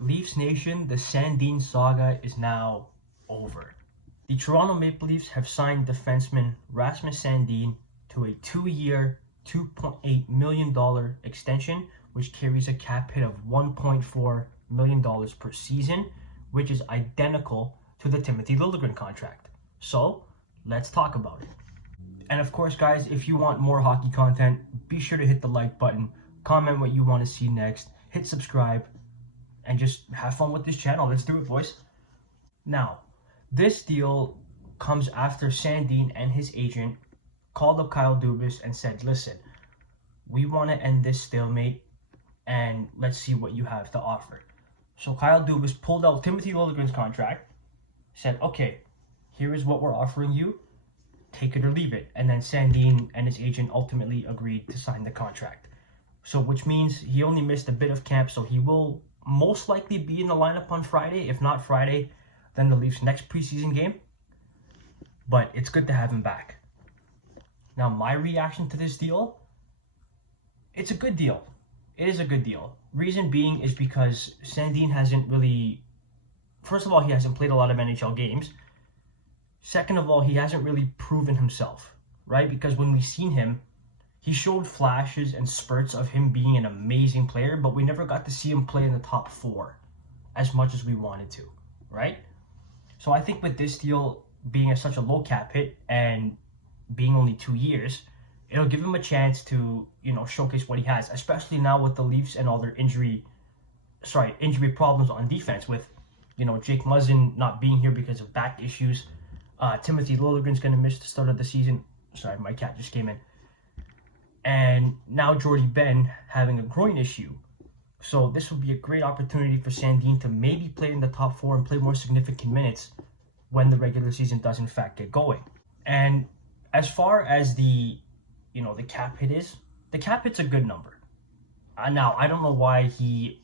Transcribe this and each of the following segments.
Leafs Nation, the SANDIN saga is now over. The Toronto Maple Leafs have signed defenseman Rasmus Sandin to a 2-year, $2.8 million extension, which carries a cap hit of $1.4 million per season, which is identical to the Timothy Liljegren contract. So, let's talk about it. And of course, guys, if you want more hockey content, be sure to hit the like button, comment what you want to see next, hit subscribe, and just have fun with this channel. Let's do it, boys. Now, this deal comes after Sandin and his agent called up Kyle Dubas and said, listen, we want to end this stalemate and let's see what you have to offer. So Kyle Dubas pulled out Timothy Liljegren's contract, said, okay, here is what we're offering you, take it or leave it. And then Sandin and his agent ultimately agreed to sign the contract. So which means he only missed a bit of camp, so he will most likely be in the lineup on Friday. If not Friday, then the Leafs' next preseason game. But it's good to have him back. Now, my reaction to this deal, it's a good deal. It is a good deal. Reason being is because Sandin hasn't really, first of all, he hasn't played a lot of NHL games. Second of all, he hasn't really proven himself, right? Because when we've seen him, he showed flashes and spurts of him being an amazing player, but we never got to see him play in the top 4 as much as we wanted to, right? So I think with this deal being such a low cap hit and being only 2 years, it'll give him a chance to, showcase what he has, especially now with the Leafs and all their injury problems on defense with, Jake Muzzin not being here because of back issues. Timothy Liljegren's going to miss the start of the season. Sorry, my cat just came in. And now Jordy Ben having a groin issue. So this would be a great opportunity for Sandin to maybe play in the top 4 and play more significant minutes when the regular season does in fact get going. And as far as the cap hit is, the cap hit's a good number. Now, I don't know why he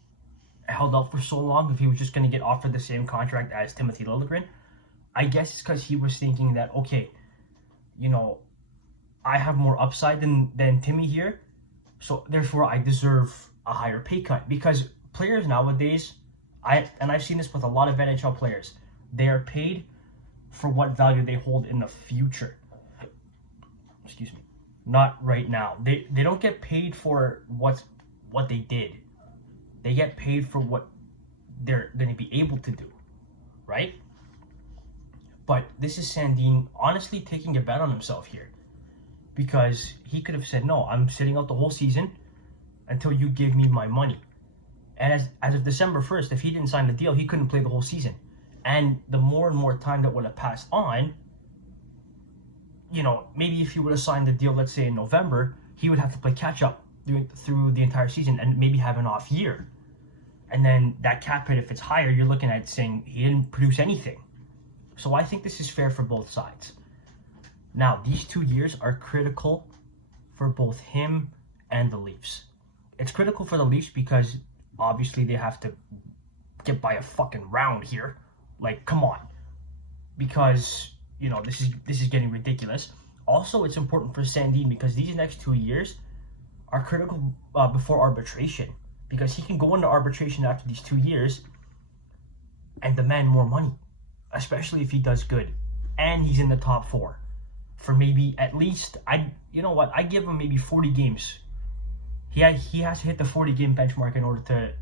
held out for so long if he was just going to get offered the same contract as Timothy Liljegren. I guess it's because he was thinking that, okay, I have more upside than Timmy here, so therefore I deserve a higher pay cut. Because players nowadays, I've seen this with a lot of NHL players, they are paid for what value they hold in the future. Excuse me. Not right now. They don't get paid for what they did. They get paid for what they're going to be able to do, right? But this is Sandin honestly taking a bet on himself here, because he could have said, no, I'm sitting out the whole season until you give me my money. And as of December 1st, if he didn't sign the deal, he couldn't play the whole season. And the more and more time that would have passed on, maybe if he would have signed the deal, let's say in November, he would have to play catch up through the entire season and maybe have an off year. And then that cap hit, if it's higher, you're looking at saying he didn't produce anything. So I think this is fair for both sides. Now, these 2 years are critical for both him and the Leafs. It's critical for the Leafs because obviously they have to get by a fucking round here. Like, come on. Because, this is getting ridiculous. Also, it's important for Sandin because these next 2 years are critical before arbitration. Because he can go into arbitration after these 2 years and demand more money. Especially if he does good and he's in the top 4 for maybe at least, I give him maybe 40 games. He has to hit the 40 game benchmark in order to,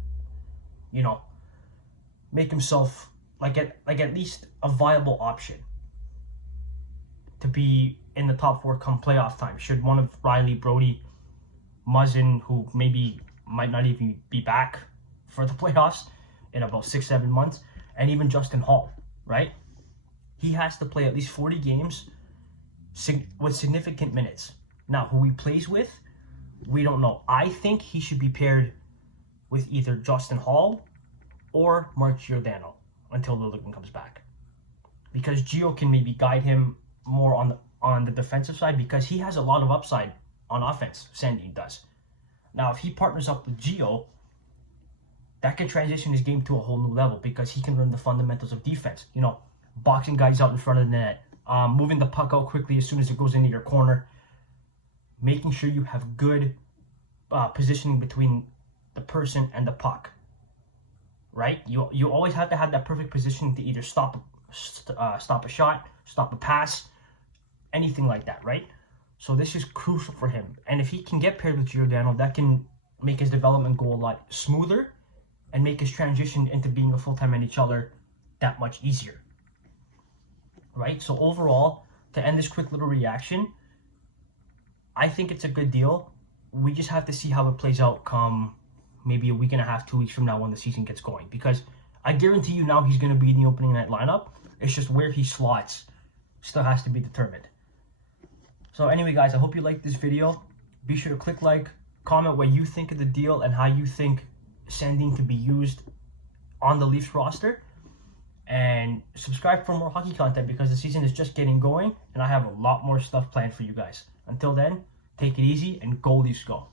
make himself like at least a viable option to be in the top 4 come playoff time. Should one of Riley, Brody, Muzzin, who maybe might not even be back for the playoffs in about 6-7 months, and even Justin Hall. Right? He has to play at least 40 games with significant minutes. Now, who he plays with, we don't know. I think he should be paired with either Justin Hall or Mark Giordano until Liljegren comes back. Because Gio can maybe guide him more on the defensive side because he has a lot of upside on offense, Sandin does. Now, if he partners up with Gio, that can transition his game to a whole new level because he can learn the fundamentals of defense. Boxing guys out in front of the net, moving the puck out quickly as soon as it goes into your corner, making sure you have good positioning between the person and the puck. right? You always have to have that perfect position to either stop a shot, stop a pass, anything like that, right? So this is crucial for him. And if he can get paired with Giordano, that can make his development go a lot smoother and make his transition into being a full-time NHLer that much easier, right? So overall, to end this quick little reaction, I think it's a good deal. We just have to see how it plays out come maybe a week and a half, 2 weeks from now when the season gets going. Because I guarantee you now he's going to be in the opening night lineup. It's just where he slots still has to be determined. So anyway, guys, I hope you liked this video. Be sure to click like, comment what you think of the deal and how you think Sandin could be used on the Leafs roster. And subscribe for more hockey content because the season is just getting going and I have a lot more stuff planned for you guys. Until then, take it easy and go Leafs go.